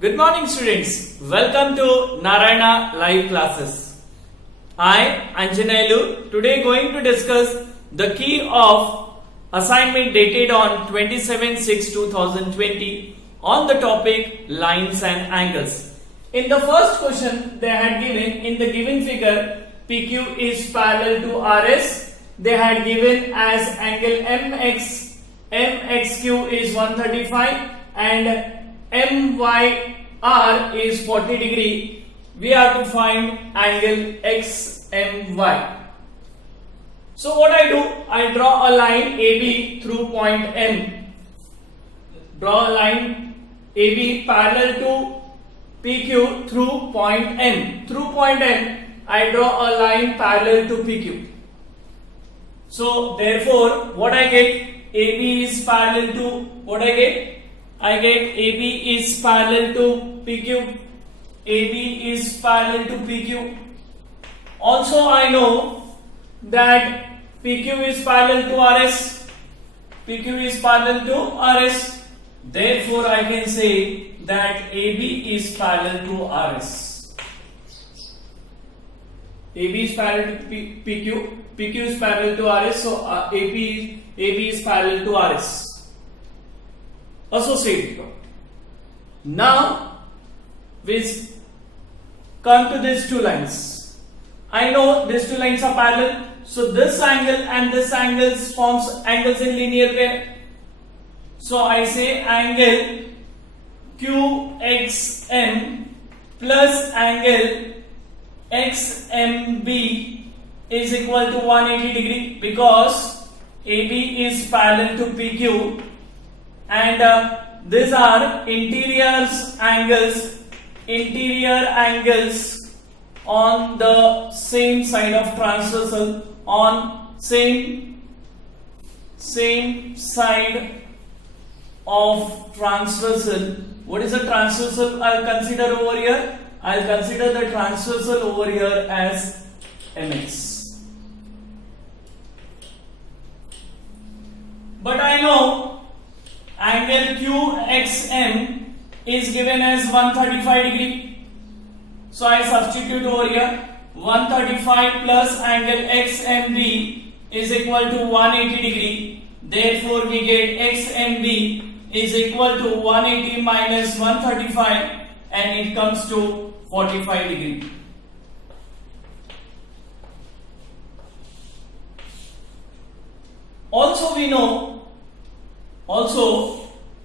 Good morning students. Welcome to Narayana live classes. I Anjanelu today going to discuss the key of assignment dated on 27/6/2020 on the topic lines and angles. In the first question they had given in the given figure PQ is parallel to RS. They had given as angle MXQ is 135 and MYR is 40 degree. We have to find angle XMY. So what I do, I draw a line AB through point M. Draw a line AB parallel to PQ through point M. Through point M, I draw a line parallel to PQ. So therefore, what I get, AB is parallel to what I get? I get AB is parallel to PQ. AB is parallel to PQ. Also I know that PQ is parallel to RS. PQ is parallel to RS. Therefore I can say that AB is parallel to RS. AB is parallel to PQ. PQ is parallel to RS. So AB is parallel to RS. Associated. Now we come to these two lines. I know these two lines are parallel, so this angle and this angle forms angles in linear pair. So I say angle QXM plus angle XMB is equal to 180 degree because AB is parallel to PQ. And these are interior angles on the same side of transversal, on same side of transversal. What is a transversal I'll consider over here? I'll consider the transversal over here as MX. But I know angle QXM is given as 135 degree. So I substitute over here 135 plus angle XMB is equal to 180 degree. Therefore we get XMB is equal to 180 minus 135 and it comes to 45 degree. Also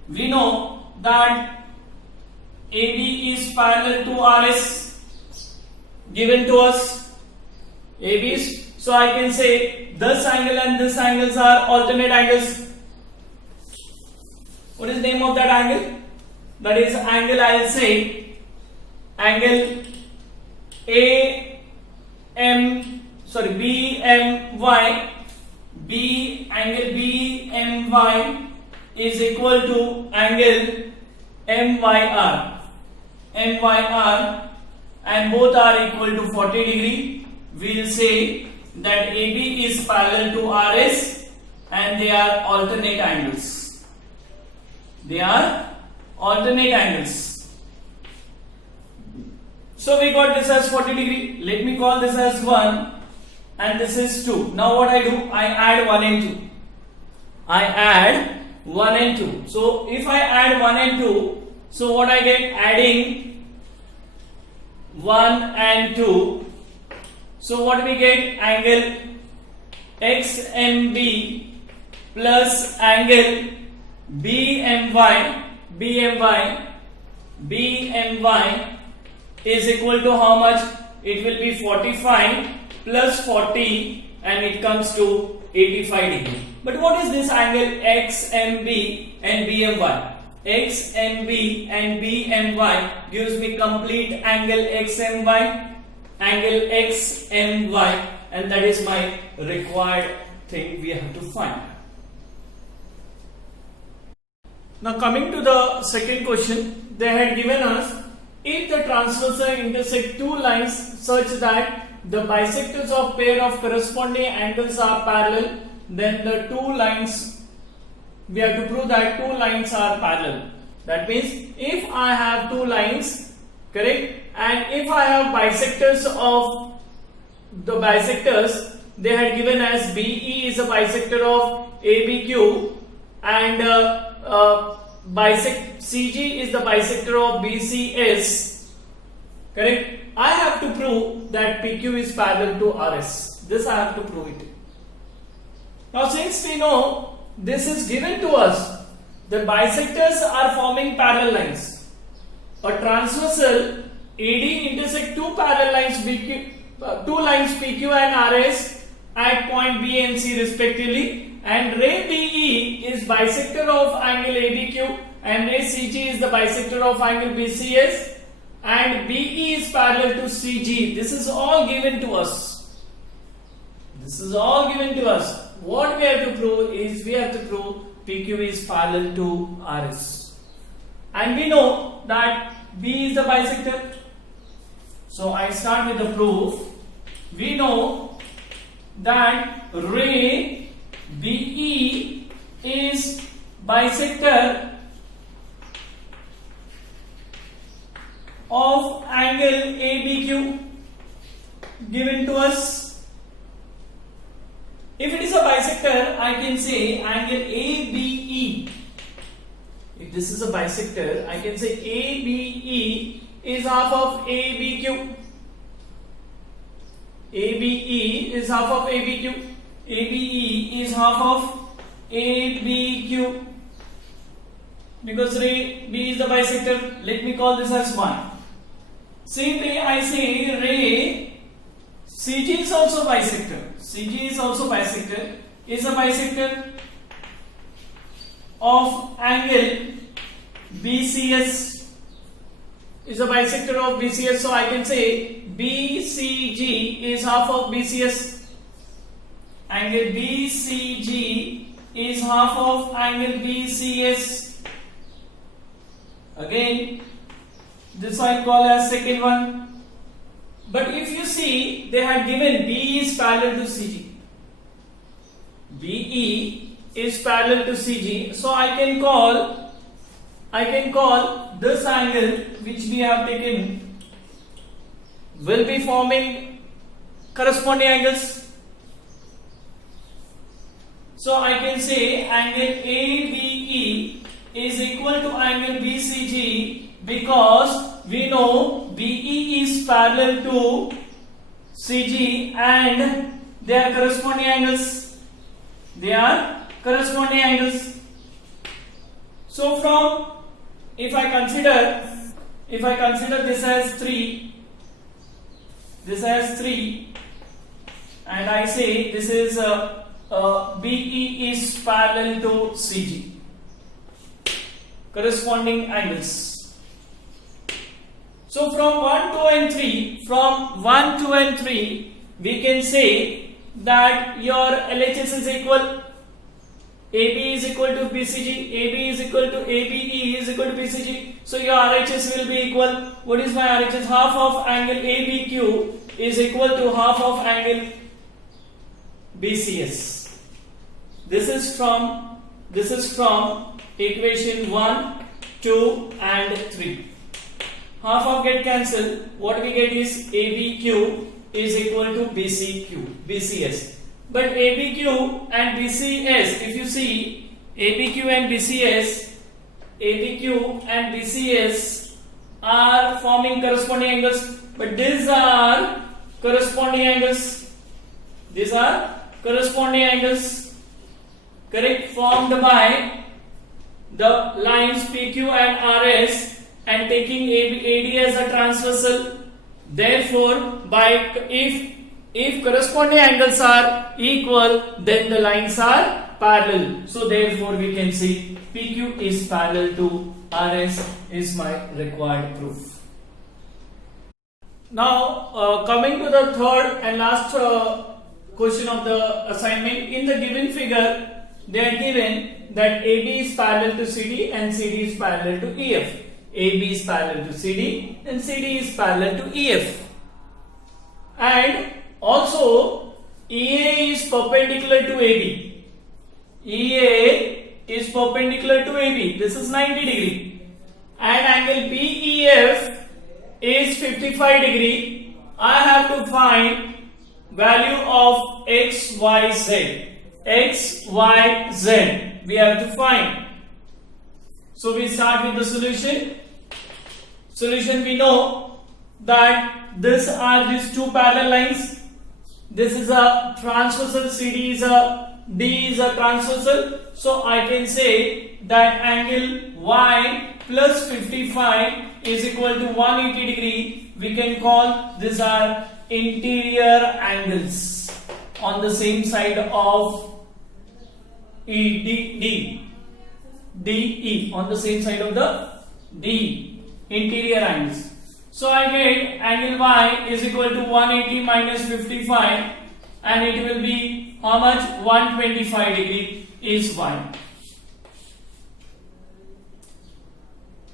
we know that AB is parallel to RS given to us. AB is, so I can say this angle and this angles are alternate angles. What is the name of that angle? That is angle, I will say angle BMY is equal to angle MYR, and both are equal to 40 degree. We will say that AB is parallel to RS and they are alternate angles. They are alternate angles. So we got this as 40 degree. Let me call this as 1 and this is 2. Now what I do? I add 1 and 2. I add 1 and 2. So if I add 1 and 2, so what I get? Adding 1 and 2. So what we get? Angle XMB plus angle BMY is equal to how much? It will be 45 plus 40 and it comes to 85 degree. But what is this angle XMB and BMY? XMB and BMY gives me complete angle XMY, and that is my required thing we have to find. Now coming to the second question, they had given us if the transversal intersect two lines such that the bisectors of pair of corresponding angles are parallel, then the two lines we have to prove that two lines are parallel. That means if I have two lines, correct, and if I have bisectors of the bisectors, they had given as BE is a bisector of ABQ and CG is the bisector of BCS, correct. I have to prove that PQ is parallel to RS. This I have to prove it. Now since we know this is given to us, the bisectors are forming parallel lines. A transversal AD intersect two parallel lines two lines PQ and RS at point B and C respectively, and ray BE is bisector of angle ABQ and ray CG is the bisector of angle BCS, and BE is parallel to CG. This is all given to us. This is all given to us. What we have to prove is we have to prove PQ is parallel to RS. And we know that B is the bisector. So I start with the proof. We know that ray BE is bisector of angle ABQ given to us. If it is a bisector, I can say angle ABE. If this is a bisector, I can say ABE is half of ABQ. ABE is half of ABQ. ABE is half of ABQ. Because ray B is the bisector, let me call this as 1. Same way I say ray CG is also bisector. CG is also bisector. Is a bisector of angle BCS. Is a bisector of BCS. So I can say BCG is half of BCS. Angle BCG is half of angle BCS. Again, this I call as second one. But if you see, they had given BE is parallel to CG. BE is parallel to CG. So I can call this angle which we have taken will be forming corresponding angles. So I can say angle ABE is equal to angle BCG because we know BE is parallel to CG and they are corresponding angles. They are corresponding angles. So from if I consider this as 3, and I say this is BE is parallel to CG, corresponding angles. So from 1, 2 and 3, we can say that your LHS is equal. AB is equal to BCG, AB is equal to ABE is equal to BCG. So your RHS will be equal. What is my RHS? Half of angle ABQ is equal to half of angle BCS. This is from equation 1, 2 and 3. Half of get cancelled. What we get is ABQ is equal to BCS. But ABQ and BCS, if you see ABQ and BCS are forming corresponding angles, but these are corresponding angles. These are corresponding angles, correct, formed by the lines PQ and RS and taking AD as a transversal. Therefore, if corresponding angles are equal, then the lines are parallel. So therefore, we can see PQ is parallel to RS is my required proof. Now, coming to the third and last question of the assignment. In the given figure, they are given that AB is parallel to CD and CD is parallel to EF. AB is parallel to CD and CD is parallel to EF. And also EA is perpendicular to AB. EA is perpendicular to AB. This is 90 degree. and angle BEF is 55 degree, I have to find value of x, y, z. X, y, z. We have to find. So we start with the solution. Solution, we know that these are these two parallel lines. This is a transversal, CD is a, D is a transversal. So I can say that angle y plus 55 is equal to 180 degree. We can call these are interior angles on the same side of DE, on the same side of the D, interior angles. So I get angle y is equal to 180 minus 55, and it will be how much? 125 degree is y.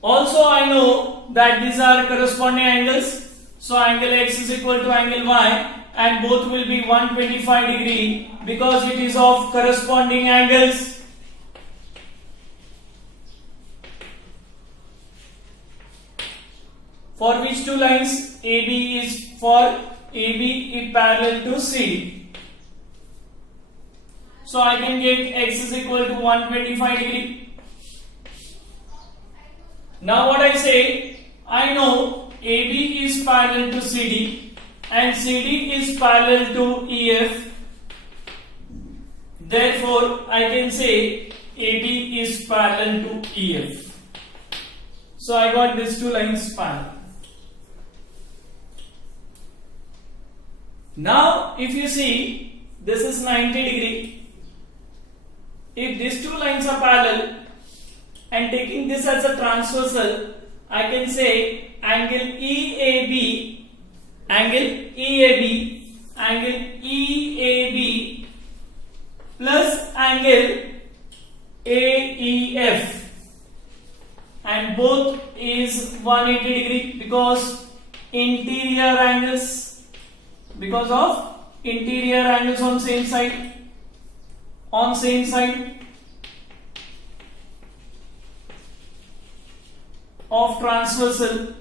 Also I know that these are corresponding angles. So angle x is equal to angle y, and both will be 125 degree because it is of corresponding angles. For which two lines? AB is for AB is parallel to CD. So I can get x is equal to 125 degree. Now what I say, I know AB is parallel to CD and CD is parallel to EF. Therefore, I can say AB is parallel to EF. So I got these two lines parallel. Now, if you see, this is 90 degree. If these two lines are parallel and taking this as a transversal, I can say angle EAB, plus angle AEF, and both is 180 degree because interior angles. Because of interior angles on same side, of transversal.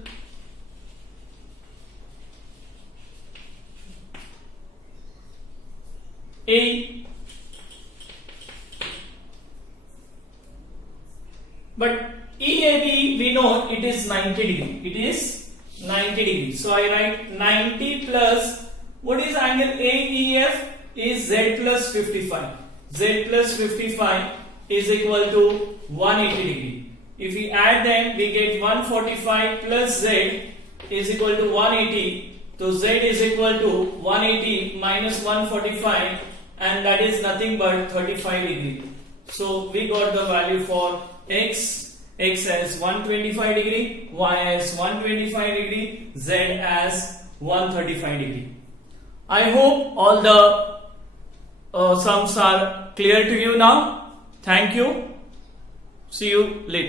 A. But EAB, we know it is 90 degree. It is 90 degree. So I write 90 plus, what is angle AEF? Is Z plus 55. Z plus 55 is equal to 180 degree. If we add them, we get 145 plus Z is equal to 180. So Z is equal to 180 minus 145, and that is nothing but 35 degree. So we got the value for X as 125 degree, Y as 125 degree, Z as 135 degree. I hope all the sums are clear to you now. Thank you. See you later.